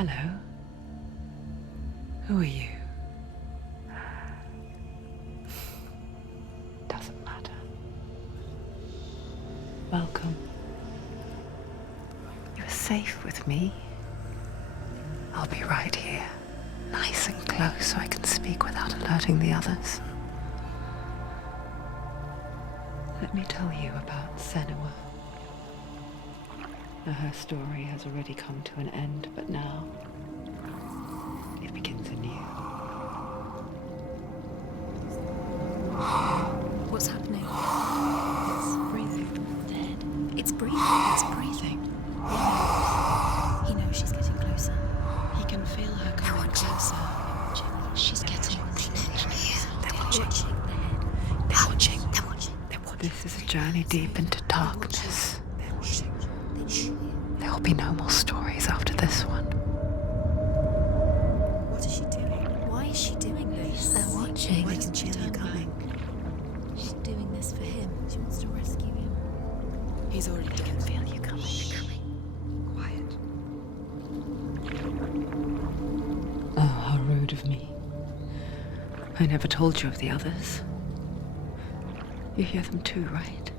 Hello. Who are you? Doesn't matter. Welcome. You're safe with me. I'll be right here, nice and close so I can speak without alerting the others. Let me tell you about Senua. Now, her story has already come to an end, but now it begins anew. What's happening? It's breathing. Dead. It's breathing. It's breathing. Yeah. He knows she's getting closer. He can feel her coming closer. She's getting closer. They're watching. They're watching. They're watching. This is a journey deep into darkness. They're watching. There will be no more stories after this one. What is she doing? Why is she doing this? They're watching. Why doesn't she turn coming? She's doing this for him. She wants to rescue him. He's already dead. I can feel you coming. Quiet. Oh, how rude of me. I never told you of the others. You hear them too, right?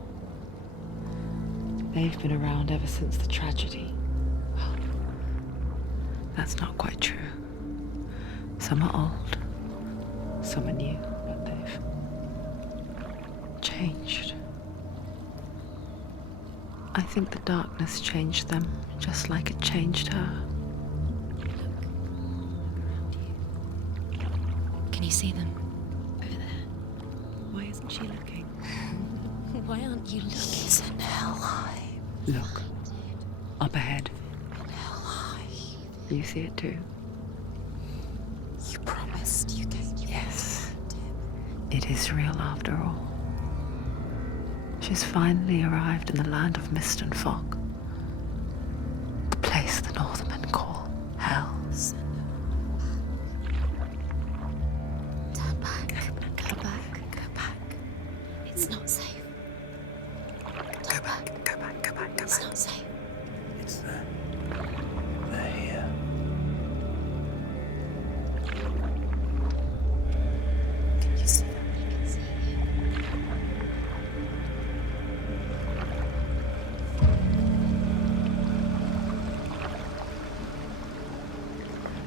They've been around ever since the tragedy. Well, that's not quite true. Some are old, some are new, but they've changed. I think the darkness changed them, just like it changed her. Can you see them? Over there. Why isn't she looking? Why aren't you looking? He's in Hellblade. Look, up ahead. Hellblade. You see it too? You promised you gave you. Yes. It is real after all. She's finally arrived in the land of mist and fog. The place the Northmen call Hell. Turn back. Go back. Go back. It's not safe. Go back, go back, go back, go It's back. not safe. It's them. They're here. Can you see them? I can see you.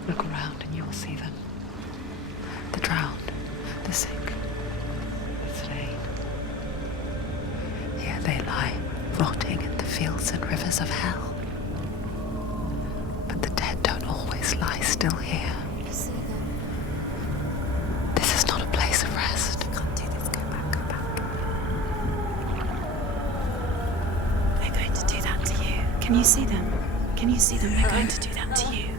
Look around and you'll see them. The drowned, the sick, the slain. Here they lie, rotting in the fields and rivers of hell. But the dead don't always lie still here. You see them? This is not a place of rest. You can't do this. Go back. Go back. They're going to do that to you. Can you see them? Can you see them? They're going to do that to you.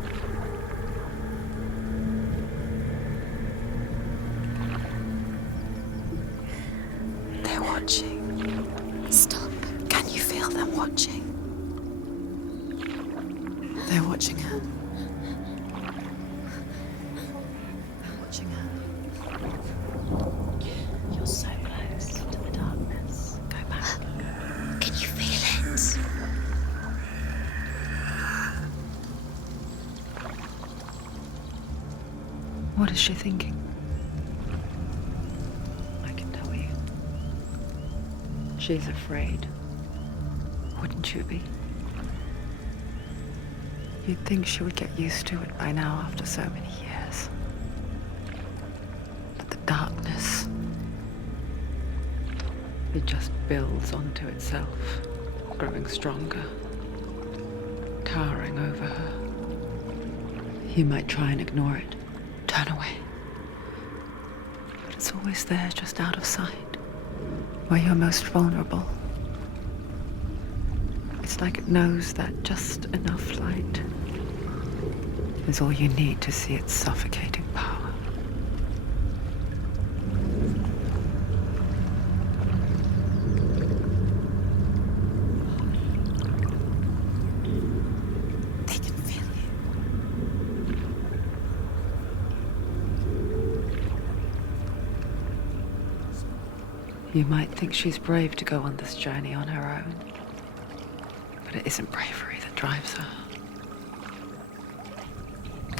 They're watching. Stop. Can you feel them watching? They're watching her. They're watching her. You're so close to the darkness. Go back. Can you feel it? What is she thinking? I can tell you. She's afraid. Wouldn't you be? You'd think she would get used to it by now after so many years. But the darkness, it just builds onto itself, growing stronger, towering over her. You might try and ignore it, turn away. But it's always there, just out of sight, where you're most vulnerable. It's like it knows that just enough light is all you need to see its suffocating power. They can feel you. You might think she's brave to go on this journey on her own, but it isn't bravery that drives her.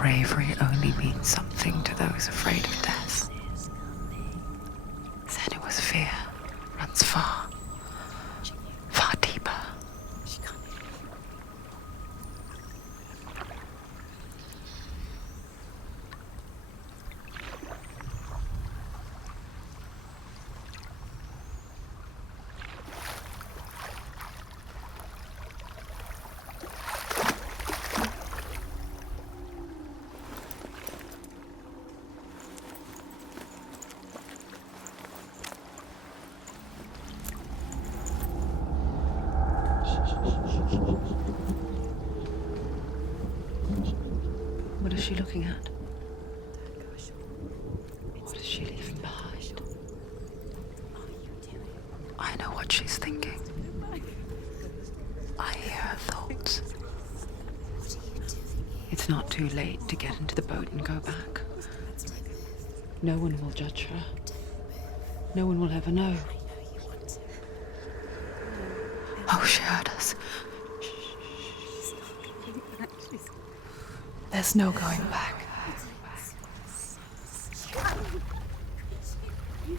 bravery only means something to those afraid of death, then it was fear runs far, far deeper. What is she looking at? What is she leaving behind? I know what she's thinking. I hear her thoughts. It's not too late to get into the boat and go back. No one will judge her. No one will ever know. Oh, she heard us. There's no going back. You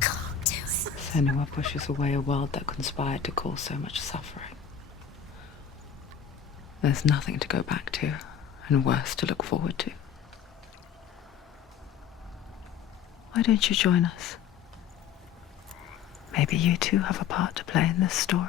can't do it. Senua pushes away a world that conspired to cause so much suffering. There's nothing to go back to, and worse to look forward to. Why don't you join us? Maybe you too have a part to play in this story.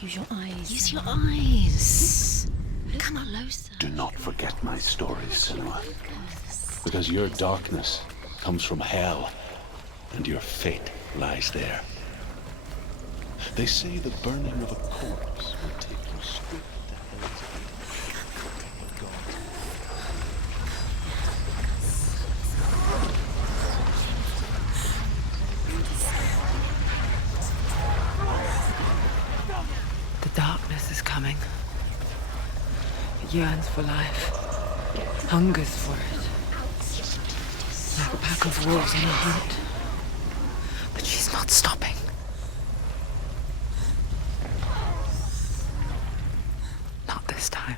Use your eyes. Use your eyes. Come closer. Do not forget my stories, Senua. Because your darkness comes from hell, and your fate lies there. They say the burning of a corpse will take you straight to hell's The darkness is coming. It yearns for life, hungers for it, like a pack of wolves on a hunt. But she's not stopping. Not this time.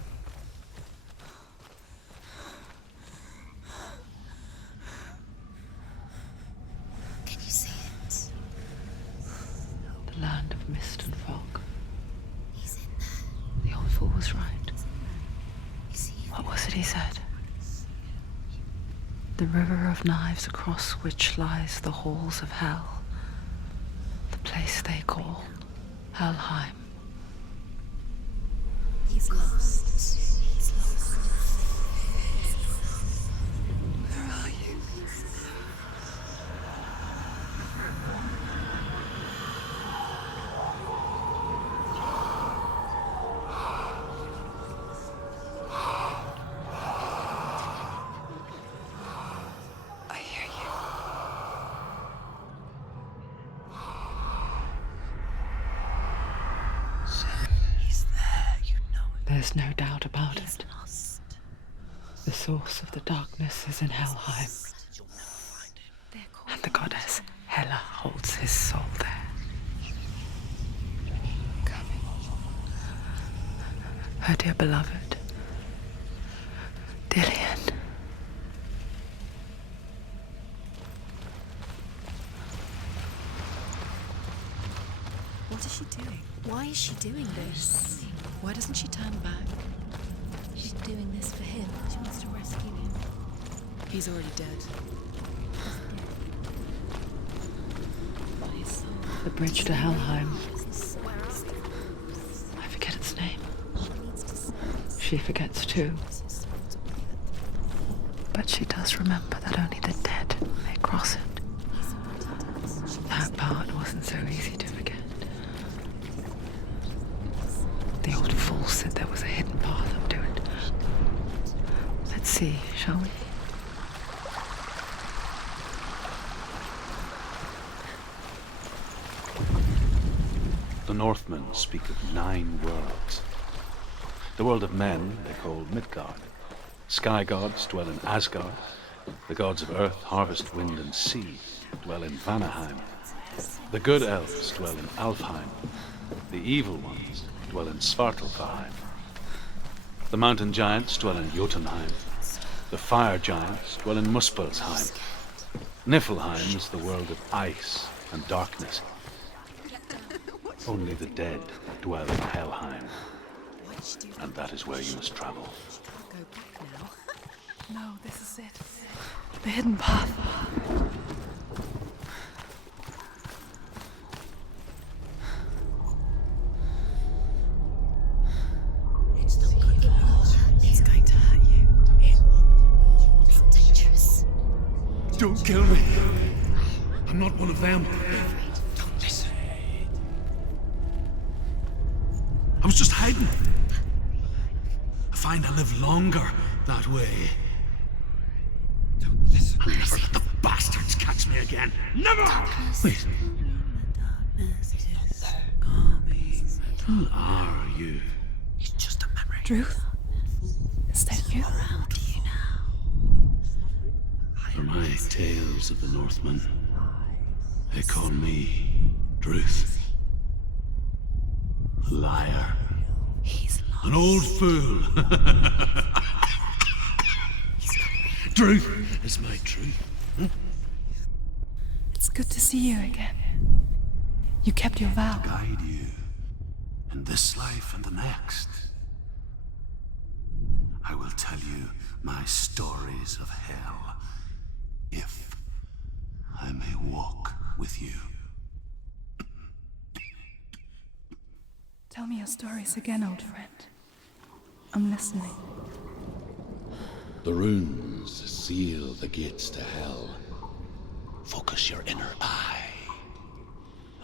Can you see it? The land of mist and fog. He's in there. The old fool was right. Is he? What was it he said? The river of knives across which lies the halls of hell. The place they call Helheim. He's lost. He's lost. Where are you? I hear you. He's there, you know it. There's no doubt about He's it. lost. The source of the darkness is in Helheim, You'll never find him. They're called and the goddess Hela holds his soul there. Her dear beloved, Dillian. What is she doing? Why is she doing this? Why doesn't she turn back? She's doing this for him. She wants to rescue him. He's already dead. But his soul. The bridge to Helheim. Where is it? I forget its name. She needs to see it. She forgets too. It's his soul to be But she does remember that only the dead may cross it. He's already dead. She That part wasn't so easy to forget. The old fool said there was a hidden path up to it. Let's see, shall we? Northmen speak of 9 worlds. The world of men they call Midgard. Sky gods dwell in Asgard. The gods of earth, harvest, wind, and sea dwell in Vanaheim. The good elves dwell in Alfheim. The evil ones dwell in Svartalfheim. The mountain giants dwell in Jotunheim. The fire giants dwell in Muspelheim. Niflheim is the world of ice and darkness. Only the dead dwell in Helheim. And that is where you must travel. Go back now. No, this is it. The hidden path. It's not good for her. He's going to hurt you. It's dangerous. Don't kill me. I'm not one of them. Don't listen. I was just hiding. I find I live longer that way. Don't listen. I'll never let the bastards catch me again. Never! Wait, who are you? It's just a memory. Druth? Is that you? Around you now. For my tales of the Northmen, they call me Druth. Liar. He's lost. An old fool. Truth is my truth. It's good to see you again. You kept your vow. Guide you in this life and the next. I will tell you my stories of hell, if I may walk with you. Tell me your stories again, old friend. I'm listening. The runes seal the gates to hell. Focus your inner eye,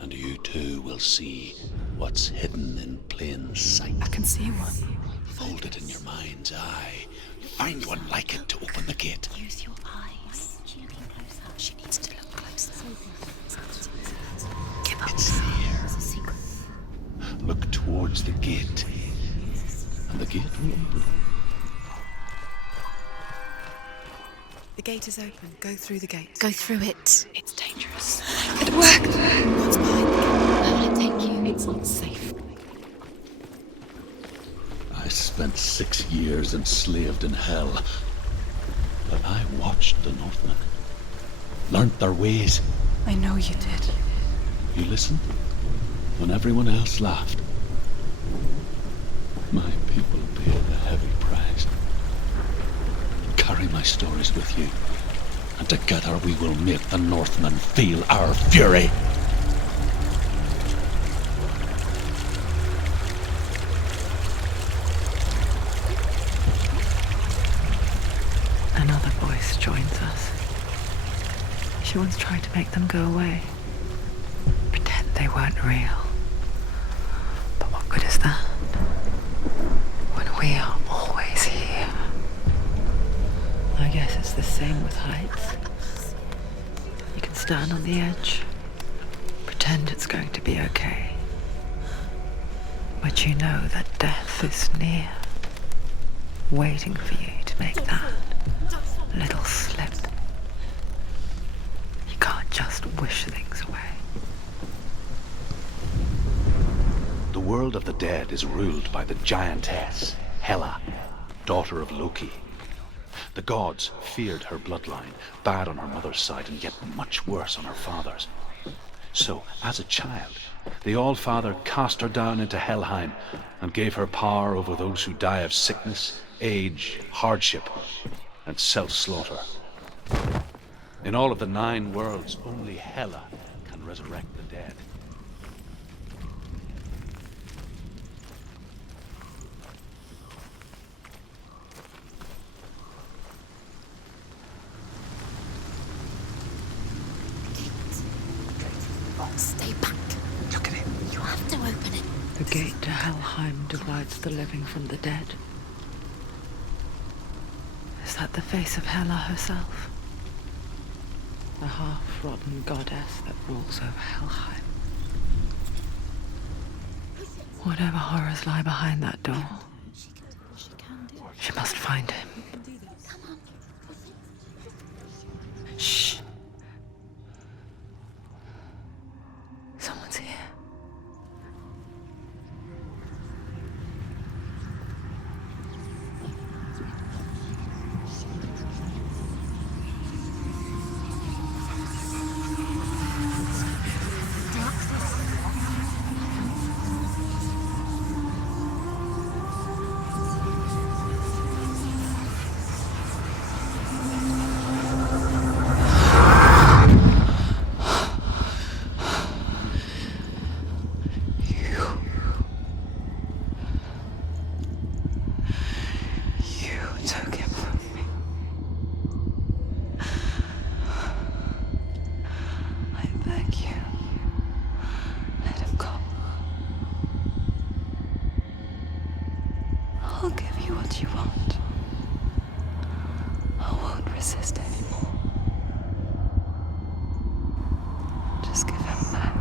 and you too will see what's hidden in plain sight. I can see one. Hold it in your mind's eye. Find one like it to open the gate. Use your eyes. She needs to look closer. Give up. It's there. Look towards the gate, and the gate will open. The gate is open. Go through the gate. Go through it. It's dangerous. It worked! What's behind the gate? Where will it take you? It's not safe. I spent 6 years enslaved in hell, but I watched the Northmen, learnt their ways. I know you did. You listened when everyone else laughed. My people paid the heavy price. Carry my stories with you, and together we will make the Northmen feel our fury. Another voice joins us. She once tried to make them go away. Pretend they weren't real. But what good is that? When we are always here. I guess it's the same with heights. You can stand on the edge, pretend it's going to be okay. But you know that death is near, waiting for you to make that little slip. You can't just wish things away. The world of the dead is ruled by the giantess, Hela, daughter of Loki. The gods feared her bloodline, bad on her mother's side and yet much worse on her father's. So, as a child, the All-Father cast her down into Helheim and gave her power over those who die of sickness, age, hardship, and self-slaughter. In all of the 9 worlds, only Hela can resurrect the dead. Stay back. Look at it. You have to open it. The gate to Helheim divides the living from the dead. Is that the face of Hela herself? The half-rotten goddess that rules over Helheim. Whatever horrors lie behind that door, She can do it. she must find him. You can do this. Shh. Someone's here. You took him from me. I beg you, let him go. I'll give you what you want. I won't resist anymore. Just give him back.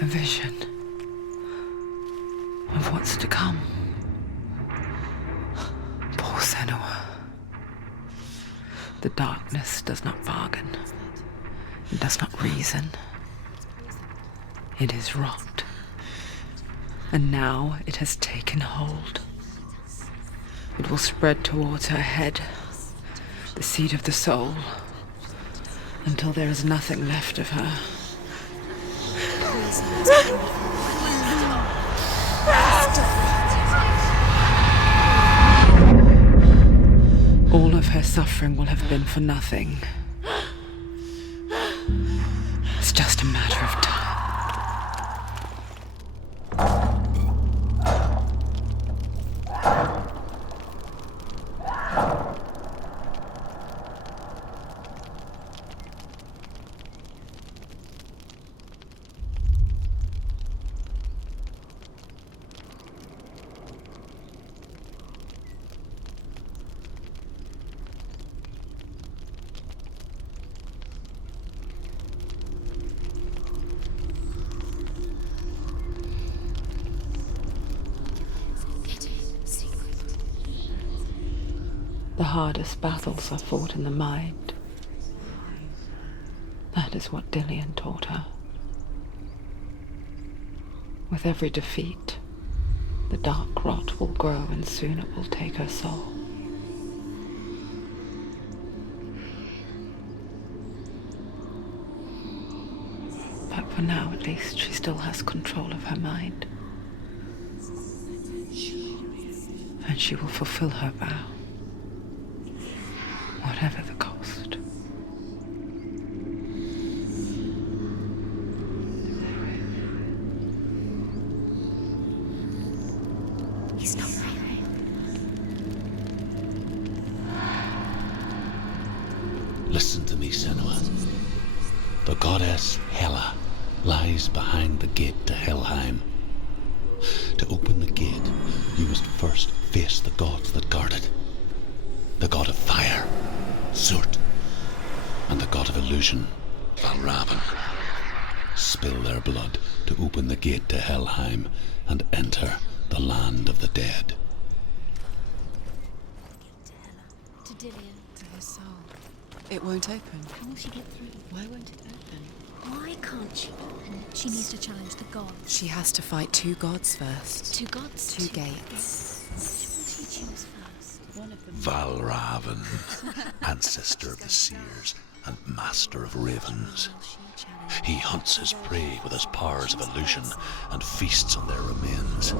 A vision of what's to come. Poor Senua. The darkness does not bargain. It does not reason. It is rot. And now it has taken hold. It will spread towards her head, the seat of the soul, until there is nothing left of her. All of her suffering will have been for nothing. It's just a matter of time. The hardest battles are fought in the mind. That is what Dillian taught her. With every defeat, the dark rot will grow and soon it will take her soul. For now, at least, she still has control of her mind. And she will fulfill her vow, whatever the cost. He's not right. Listen to me, Senua. The goddess Hela lies behind the gate to Helheim. To open the gate, you must first face the gods that guard it. The god of fire, Surt, and the god of illusion, Valravn. Spill their blood to open the gate to Helheim and enter the land of the dead. To Dillian. To his soul. It won't open. How will she get through? Why won't it open? Why can't she open? She needs to challenge the gods. She has to fight two gods first. Two gods? Two gates. Which will she choose first? One of them. Valravn, ancestor of the seers and master of ravens. He hunts his prey with his powers of illusion and feasts on their remains.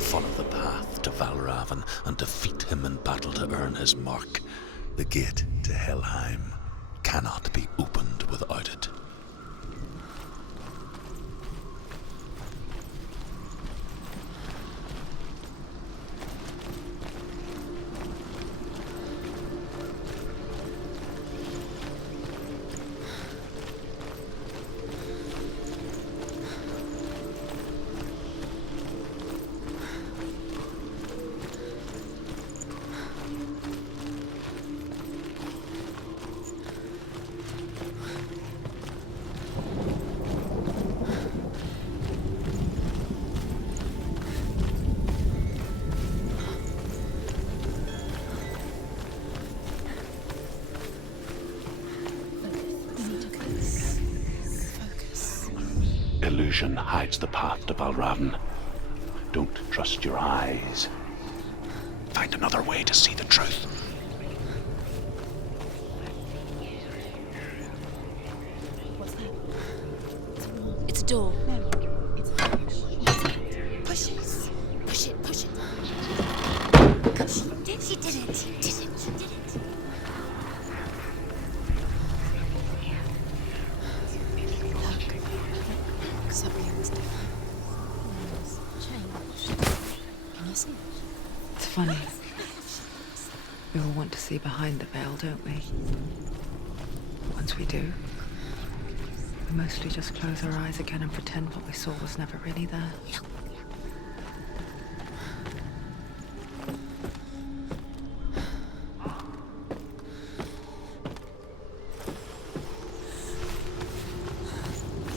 Follow the path to Valravn and defeat him in battle to earn his mark. The gate to Helheim cannot be opened without it. Illusion hides the path to Valravn. Don't trust your eyes. Find another way to see the truth. What's that? It's a door. No, it's a Push it. Push it. Push it. She did it. She did it. She did it. Something's different. Changed. Can you see it? It's funny. We all want to see behind the veil, don't we? Once we do, we mostly just close our eyes again and pretend what we saw was never really there.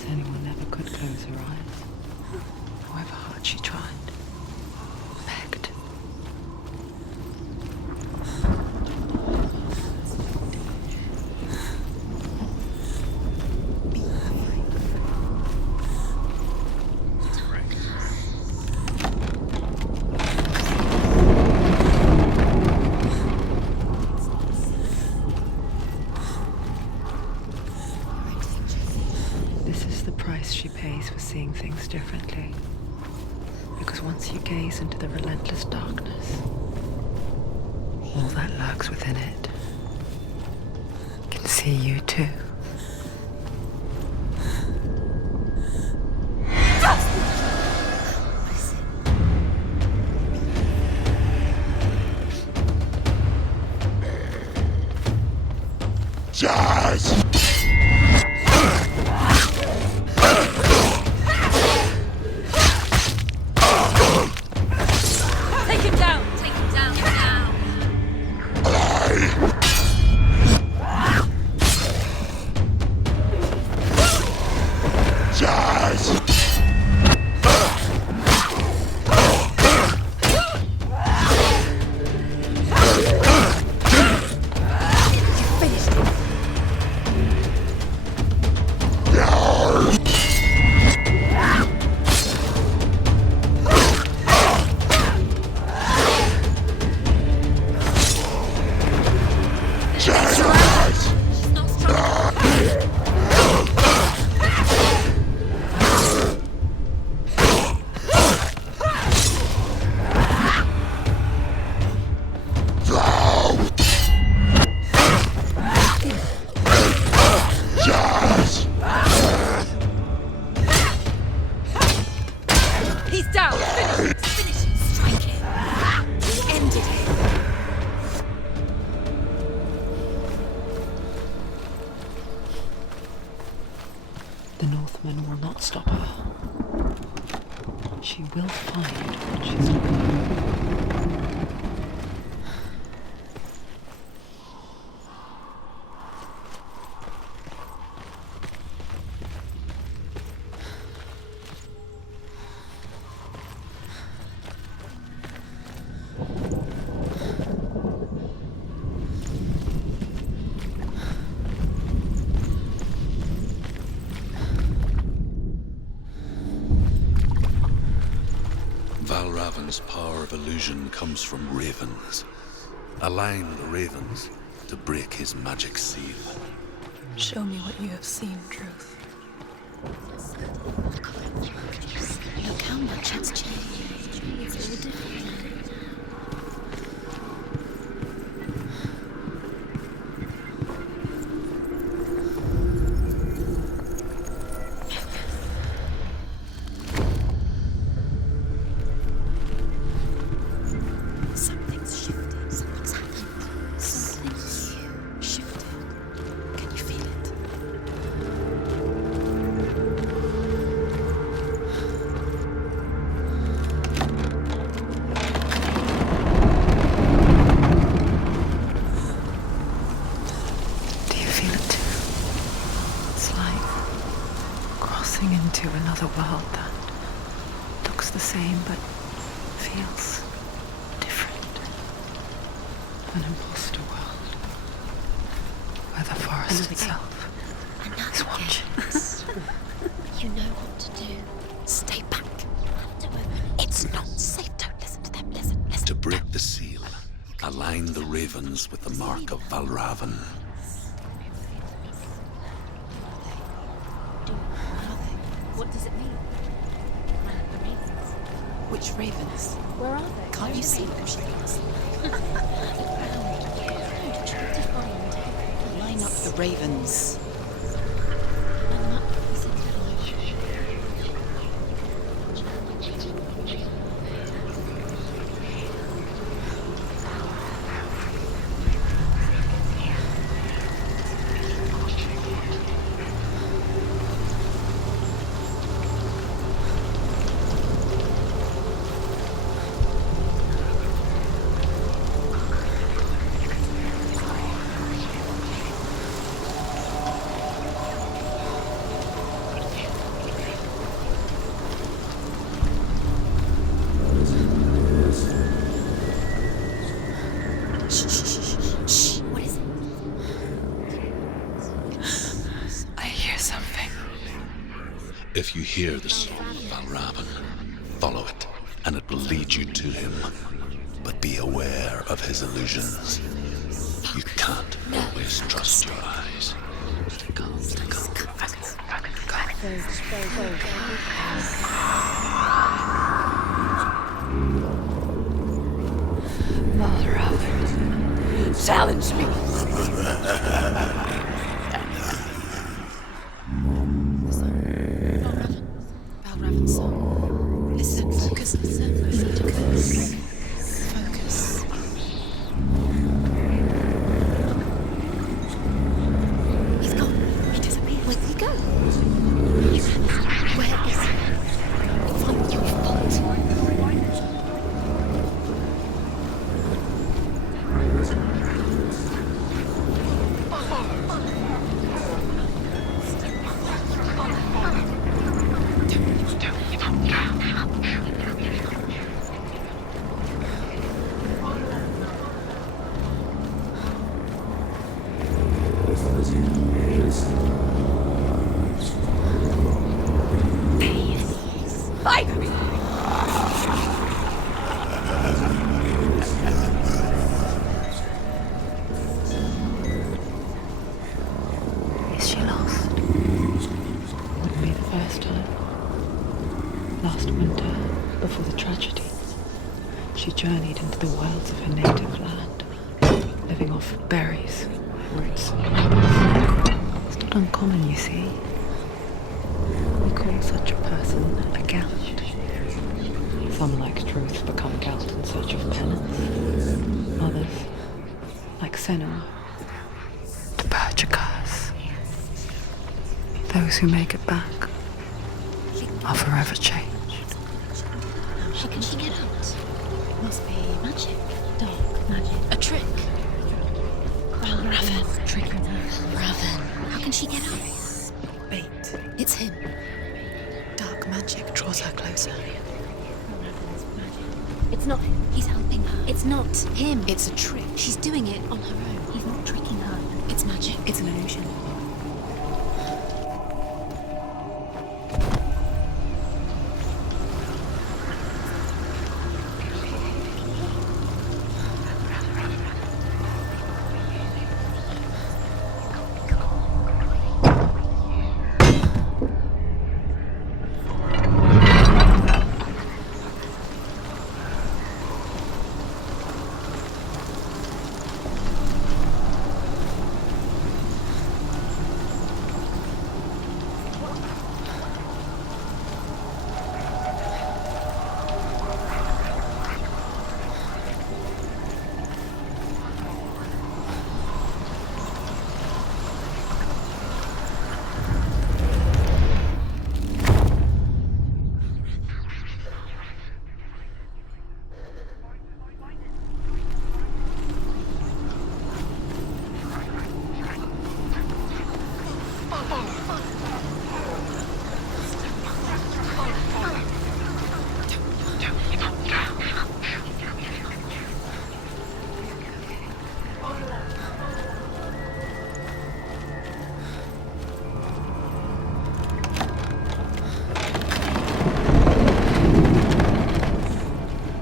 Anyone never could close her eyes, however hard she tried, begged. This is the price she pays for seeing things differently. Because once you gaze into the relentless darkness, all that lurks within it can see you too. Jazz! Take him down. Take him down. Now. Jazz! Finished him. She will find what she's looking for. Valravan's power of illusion comes from ravens. Align the ravens to break his magic seal. Show me what you have seen, Truth. Look how much it's changed. It's all different now. Something's shifted. Something's happened. Something's shifted. Can you feel it? Do you feel it too? It's like crossing into another world that looks the same but feels different. An imposter world where the forest itself is watching. You know what to do. Stay back. It's not safe. Don't listen to them. Listen. To break the seal, align the ravens with the mark of Valravan. What does it mean? The ravens. Which ravens? Where are they? Can't you see them, Shrinks? Line up the ravens. Shh. What is it? I hear something. If you hear the song of Valravan, follow it, and it will lead you to him. But be aware of his illusions. You can't always trust your eyes. Valravan, challenge me. Valravan's song. Listen, focus. Focus. He's gone. He disappeared. Where did he go? Where is he? It's not your fault. Is she lost? Wouldn't be the first time. Last winter, before the tragedy, she journeyed into the wilds of her native land, living off berries, roots, and flowers. It's not uncommon, you see. We call such a person a Gelt. Some, like Truth, become Gelt in search of penance. Others, like Senua, to purge a curse. Those who make it back are forever changed. How can she get out? Must be magic. Dark magic. A trick. Raven. Tricking her. Raven. How can she get out? Bait. It's him. Dark magic draws her closer. It's not him. He's helping her. It's not him. It's a trick. She's doing it on her own. He's not tricking her. It's magic. It's an illusion.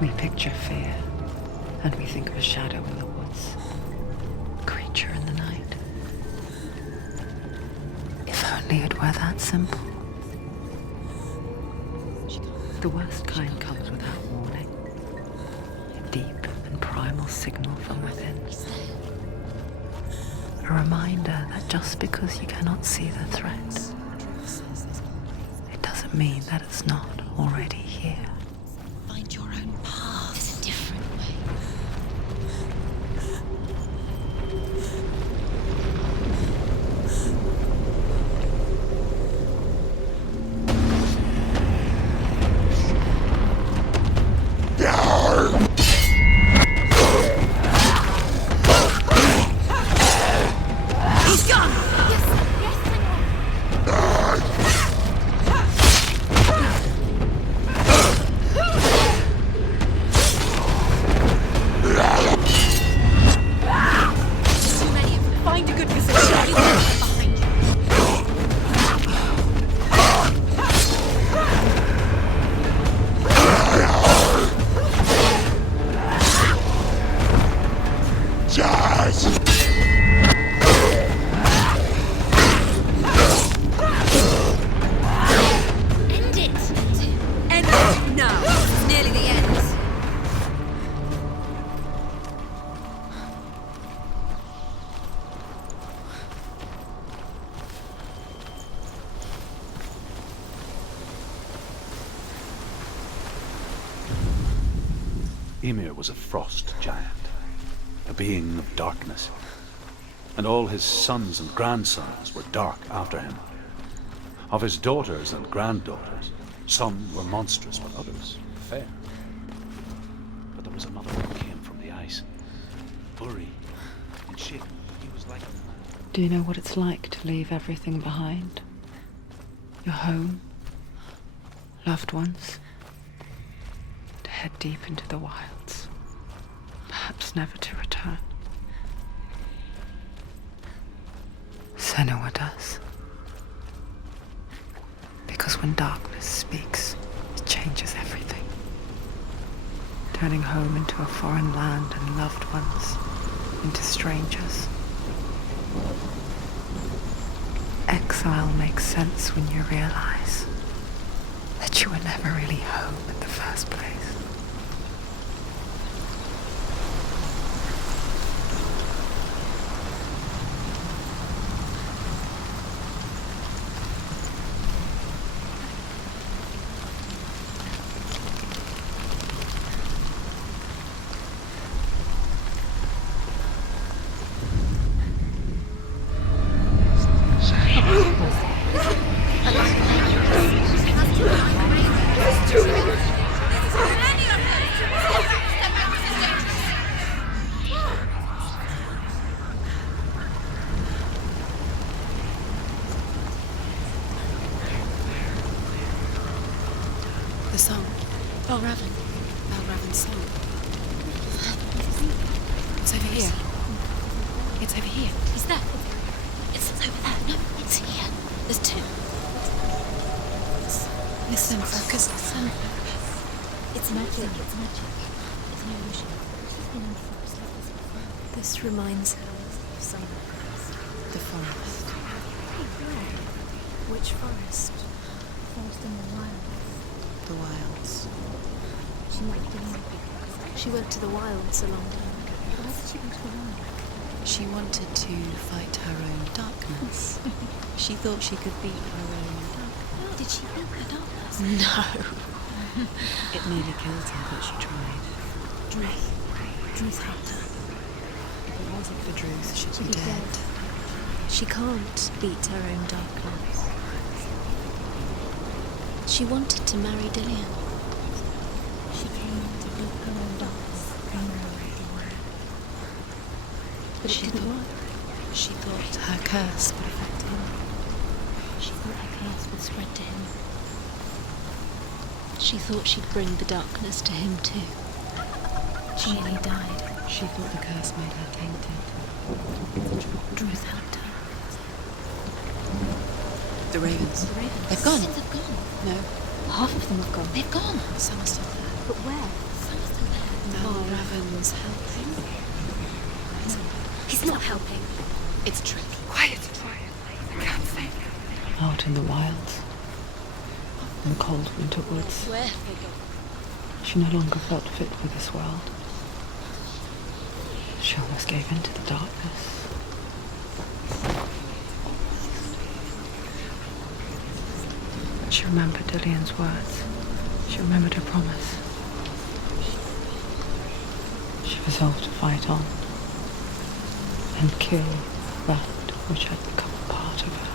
We picture fear, and we think of a shadow in the woods, a creature in the night. If only it were that simple. The worst kind comes without warning, a deep and primal signal from within. A reminder that just because you cannot see the threat, it doesn't mean that it's not already here. Find your own path. There's a different way. He's gone! Too many of them. Find a good position. Behind you. End it! End it now! It's nearly the end. Ymir was a frost giant, a being of darkness, and all his sons and grandsons were dark after him. Of his daughters and granddaughters, some were monstrous, but others fair. But there was another who came from the ice, Buri, in shape he was like a man. Do you know what it's like to leave everything behind? Your home, loved ones, to head deep into the wilds, perhaps never to return. Senua does. Because when darkness speaks, it changes everything. Turning home into a foreign land and loved ones into strangers. Exile makes sense when you realize that you were never really home in the first place. It's true. song. Valravan. Valravan's song. It's over here. It's over here. Is that? It's over there. No, it's here. There's two. Listen, focus, listen. It's magic. It's magic. It's an illusion. This reminds her of something. The forest. Which forest? Forest in the wild. The wilds. She went to the wilds a long time ago. Why did she go to the wilds? She wanted to fight her own darkness. She thought she could beat her own. Did she beat the darkness? No. It nearly killed her, but she tried. Druth helped her. If it wasn't for Druth, she'd be dead. She can't beat her own darkness. She wanted to marry Dillian. She came to beat her own darkness and marry Dillian. But it didn't work. She thought her curse would affect him. She thought her curse would spread to him. She thought she'd bring the darkness to him too. She nearly died. She thought the curse made her tainted. Druth helped her. The ravens. The ravens. They've gone. They've gone. No. Half of them have gone. They've gone. Some are still there. But where? Some are still there. Valravan's helping. He's not helping. It's true. Quiet. I can't think. Out in the wilds, in the cold winter woods, Where have they gone? she no longer felt fit for this world. She almost gave in to the darkness. But she remembered Dillian's words. She remembered her promise. She resolved to fight on and kill that which had become a part of her.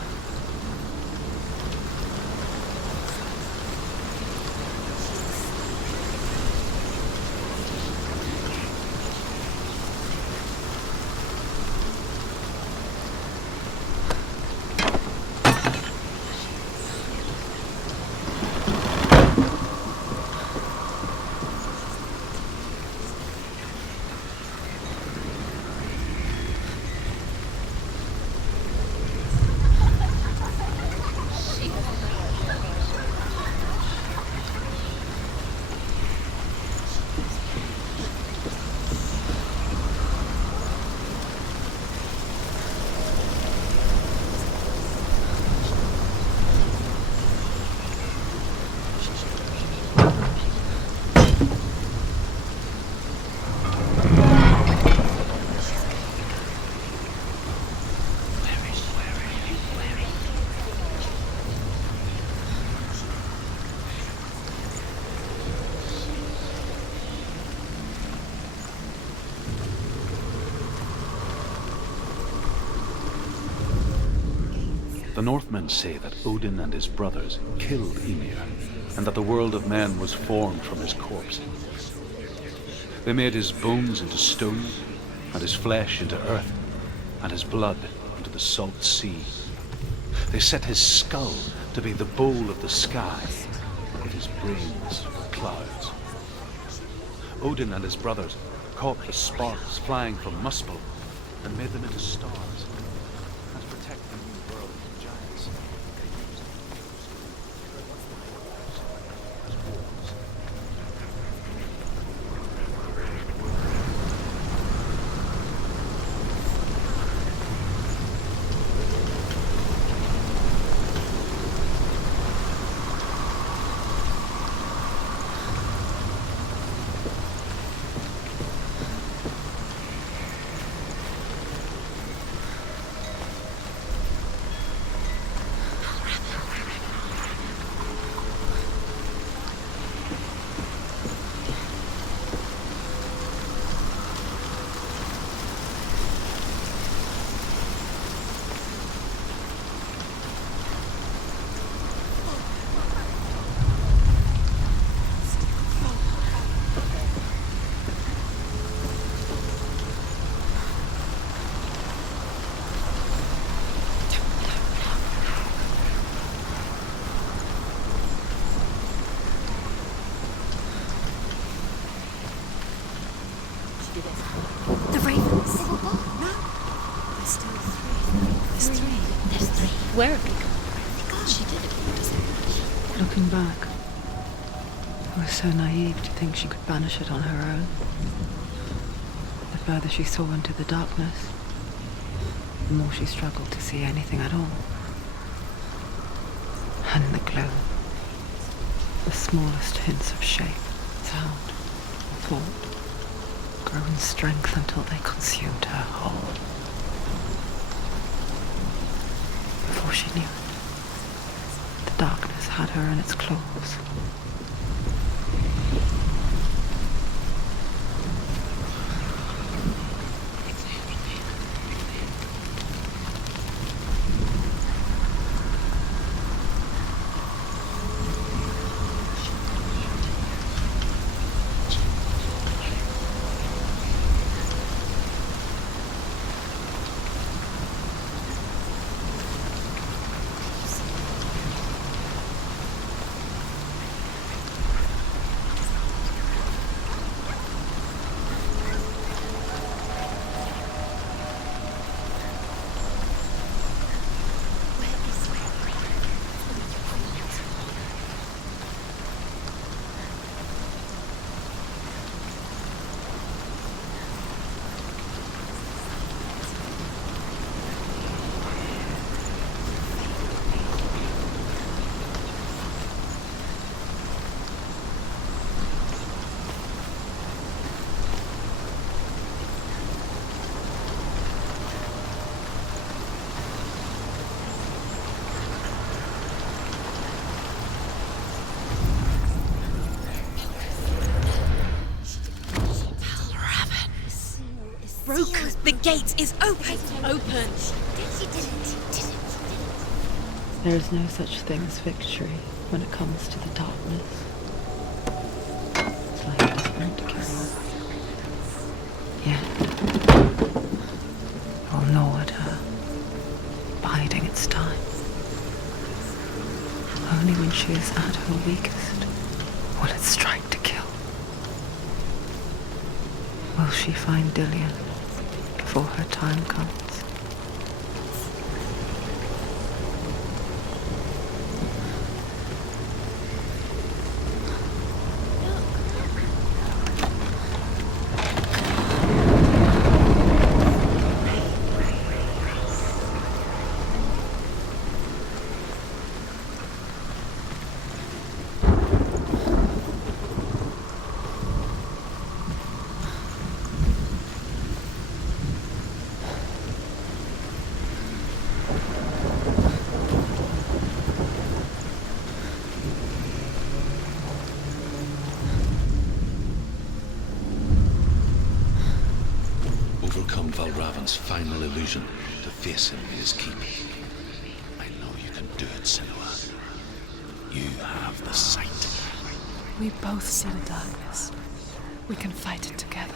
The Northmen say that Odin and his brothers killed Ymir, and that the world of men was formed from his corpse. They made his bones into stone, and his flesh into earth, and his blood into the salt sea. They set his skull to be the bowl of the sky, and his brains were clouds. Odin and his brothers caught the sparks flying from Muspel and made them into stars. And to protect the new world from giants, they used as walls. Where have they gone? She did it, doesn't it? Looking back, I was so naive to think she could banish it on her own. The further she saw into the darkness, the more she struggled to see anything at all. And in the gloom, the smallest hints of shape, sound, thought grew in strength until they consumed her whole. Before she knew it, the darkness had her in its claws. Broke. The gate is open. Open! There is no such thing as victory when it comes to the darkness. It's like it is meant to kill you. Yet, it will gnaw at her, biding its time. Only when she is at her weakest will it strike to kill. Will she find Dillian before her time comes? Overcome Valravan's final illusion to face him in his keep. I know you can do it, Senua. You have the sight. We both see the darkness. We can fight it together.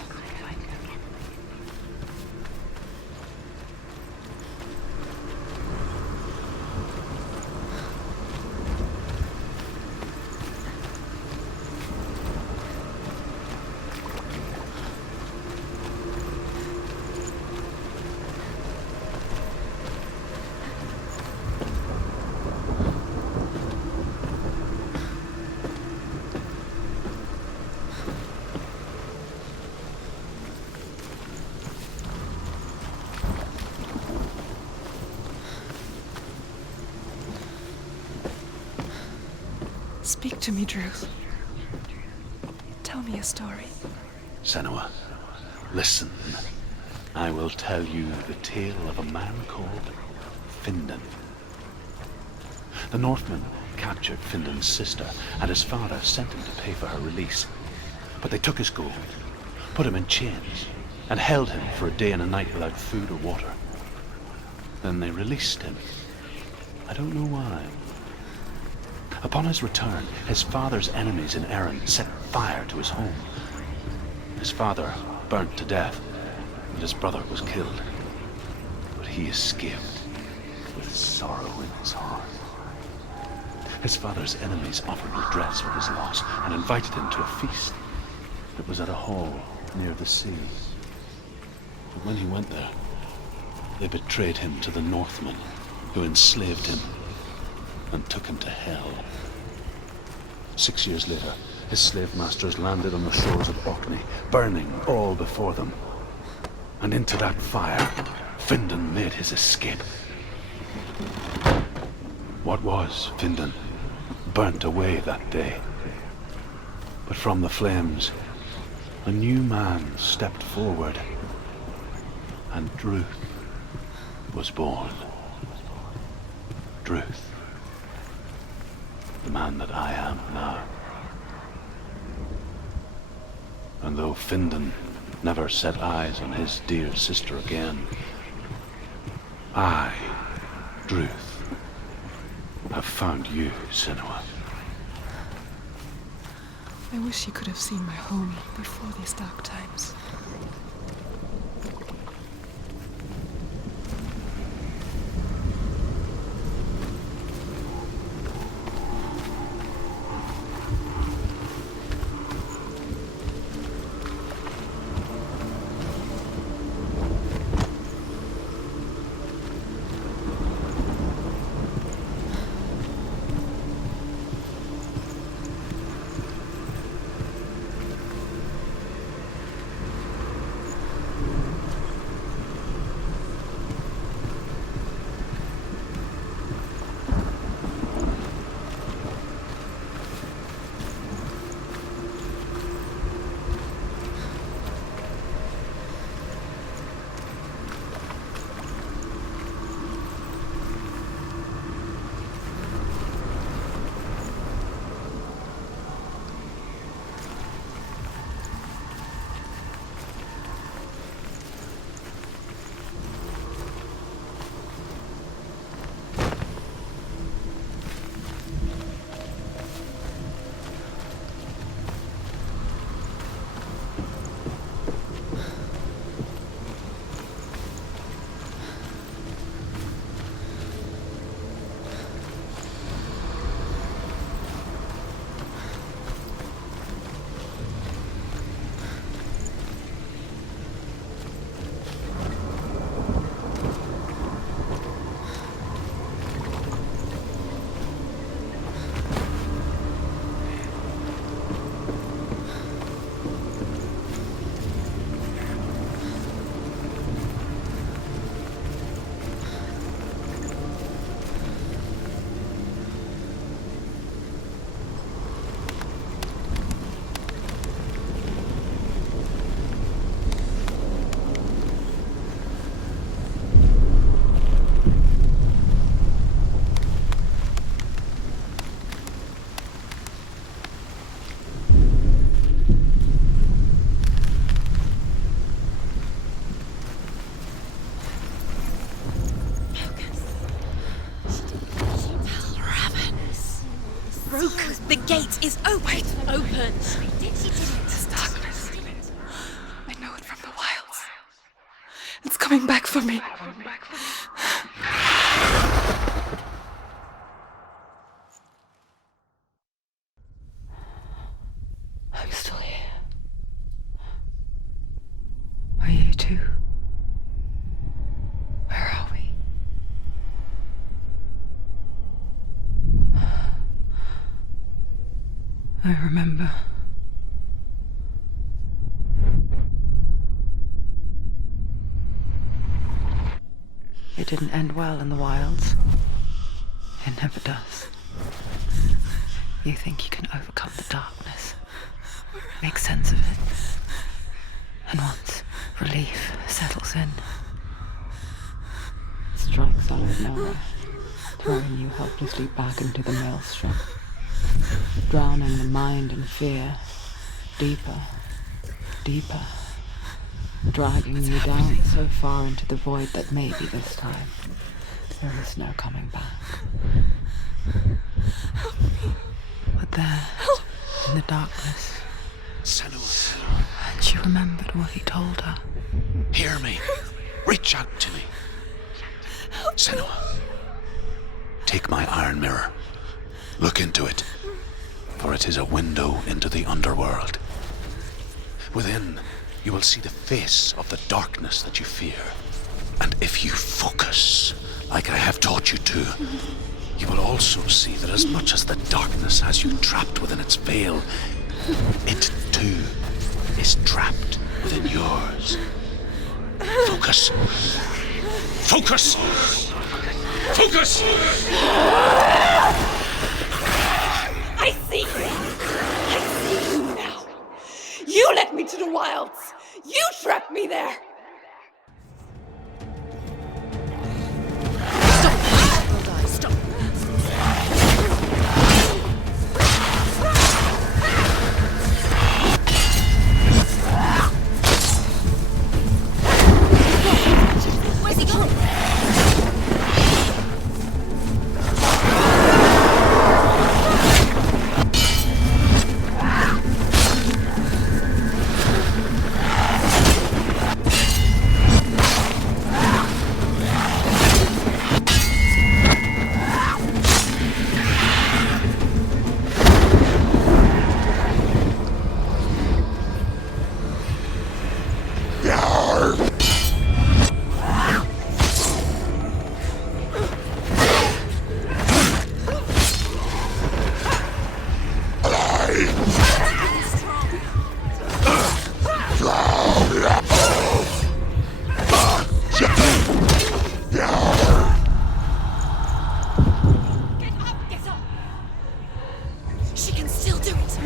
Speak to me, Druth. Tell me a story. Senua, listen. I will tell you the tale of a man called Findan. The Northmen captured Findan's sister, and his father sent him to pay for her release. But they took his gold, put him in chains, and held him for a day and a night without food or water. Then they released him. I don't know why. Upon his return, his father's enemies in Erin set fire to his home. His father burnt to death, and his brother was killed. But he escaped with sorrow in his heart. His father's enemies offered redress for his loss and invited him to a feast that was at a hall near the sea. But when he went there, they betrayed him to the Northmen who enslaved him and took him to hell. 6 years later, his slave masters landed on the shores of Orkney, burning all before them. And into that fire, Findan made his escape. What was Findan burnt away that day. But from the flames, a new man stepped forward, and Druth was born. Druth, the man that I am now. And though Findan never set eyes on his dear sister again, I, Druth, have found you, Senua. I wish you could have seen my home before these dark times. The gate is open. Open. This darkness. I know it from the wilds. It's coming back for me. I'm still here. Are you too? Where are we? I remember. It didn't end well in the wilds. It never does. You think you can overcome the darkness, make sense of it, and once relief settles in, it strikes out of nowhere, throwing you helplessly back into the maelstrom, drowning the mind in fear, deeper, deeper, dragging you down so far into the void that maybe this time there is no coming back. But there, in the darkness, Senua, and she remembered what he told her. hear me. Reach out to me. Senua, take my iron mirror. Look into it, for it is a window into the underworld. Within, you will see the face of the darkness that you fear. And if you focus like I have taught you to, you will also see that as much as the darkness has you trapped within its veil, it too is trapped within yours. Focus. Focus! Focus! I see you! I see you now! You led me to the wilds! You trapped me there! Where's he gone? She can still do it!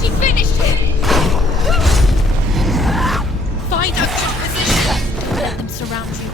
She finished him! Find a strong position! Let them surround you.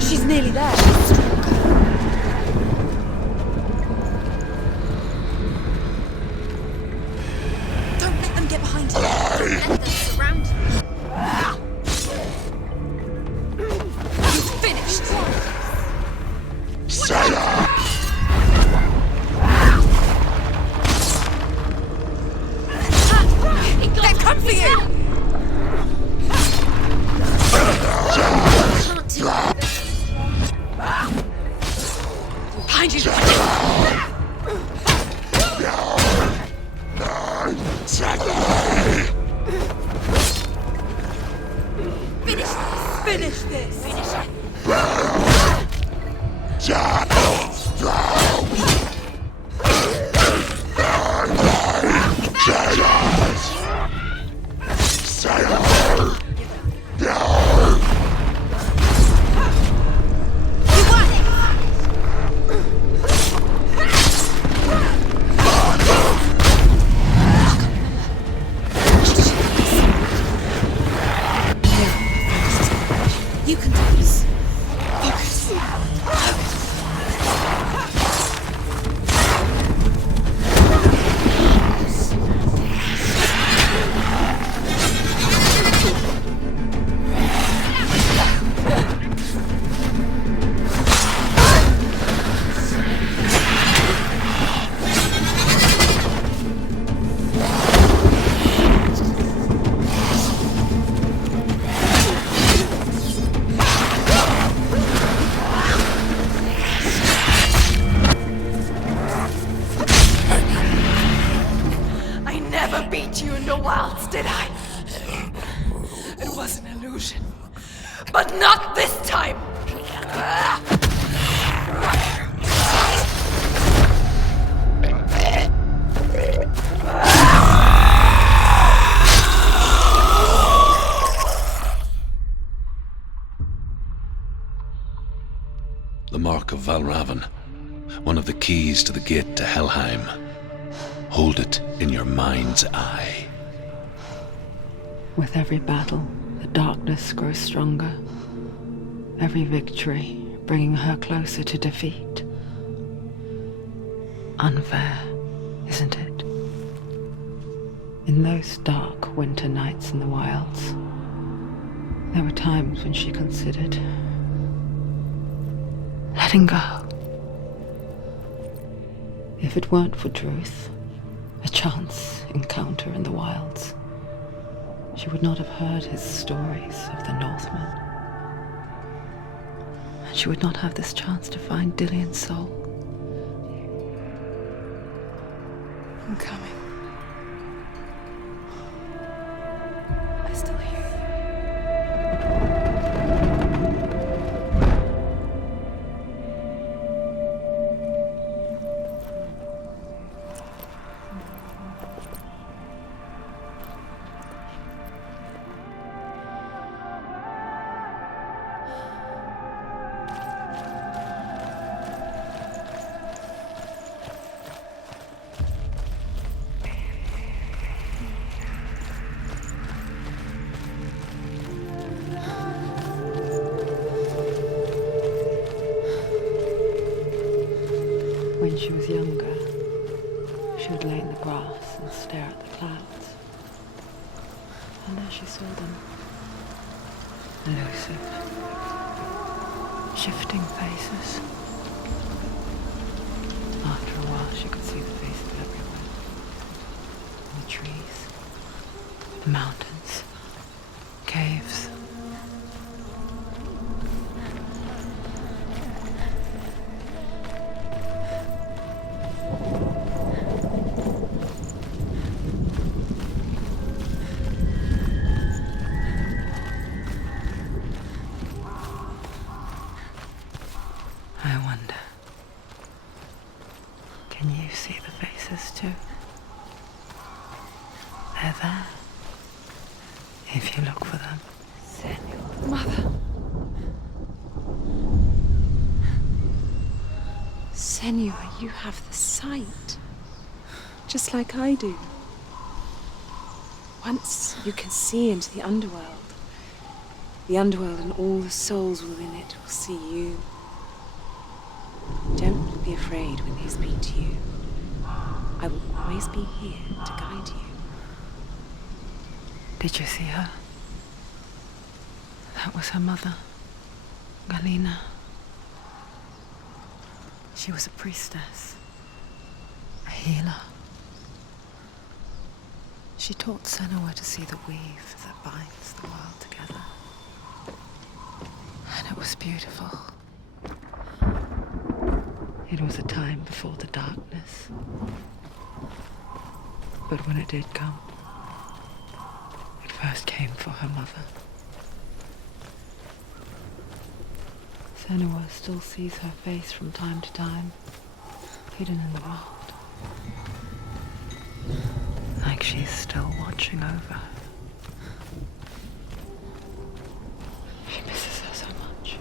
She's nearly there. Don't let them get behind you. Don't let them surround you. He's finished! They've come for you! Can't do it. Behind you! Finish this! Finish it! You can do this. I never beat you in the wilds, did I? It was an illusion. But not this time! Mark of Valravan, one of the keys to the gate to Helheim. Hold it in your mind's eye. With every battle, the darkness grows stronger. Every victory bringing her closer to defeat. Unfair, isn't it? In those dark winter nights in the wilds, there were times when she considered letting go. If it weren't for Druth, a chance encounter in the wilds, she would not have heard his stories of the Northmen. And she would not have this chance to find Dillion's soul. I'm coming. I still hear you. When she was younger, she would lay in the grass and stare at the clouds. And there she saw them. Elusive, shifting faces. After a while, she could see the faces everywhere. In the trees, the mountains, caves. I wonder, can you see the faces too? They're there, if you look for them. Mother. Senua, you have the sight. Just like I do. Once you can see into the underworld and all the souls within it will see you. Don't be afraid when they speak to you. I will always be here to guide you. Did you see her? That was her mother, Galina. She was a priestess, a healer. She taught Senua to see the weave that binds the world together. And it was beautiful. It was a time before the darkness. But when it did come, it first came for her mother. Senua still sees her face from time to time, hidden in the raft. Like she's still watching over her. She misses her so much.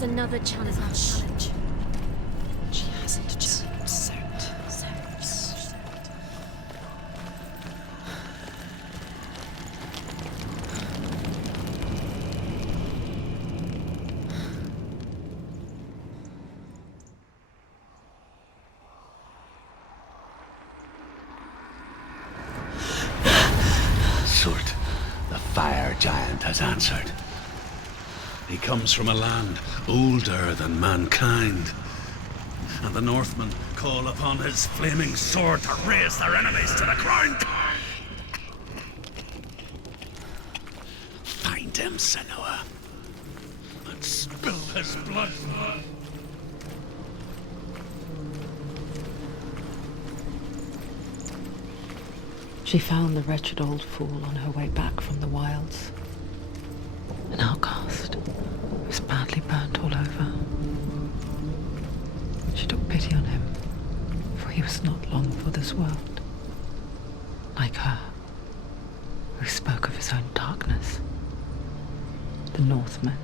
There's another challenge. She hasn't just soaked. Surt, the fire giant has answered. He comes from a land older than mankind. And the Northmen call upon his flaming sword to raise their enemies to the ground. Find him, Senua, and spill his blood. She found the wretched old fool on her way back from the wilds. An outcast who was badly burnt all over. She took pity on him, for he was not long for this world. Like her, who spoke of his own darkness. The Northmen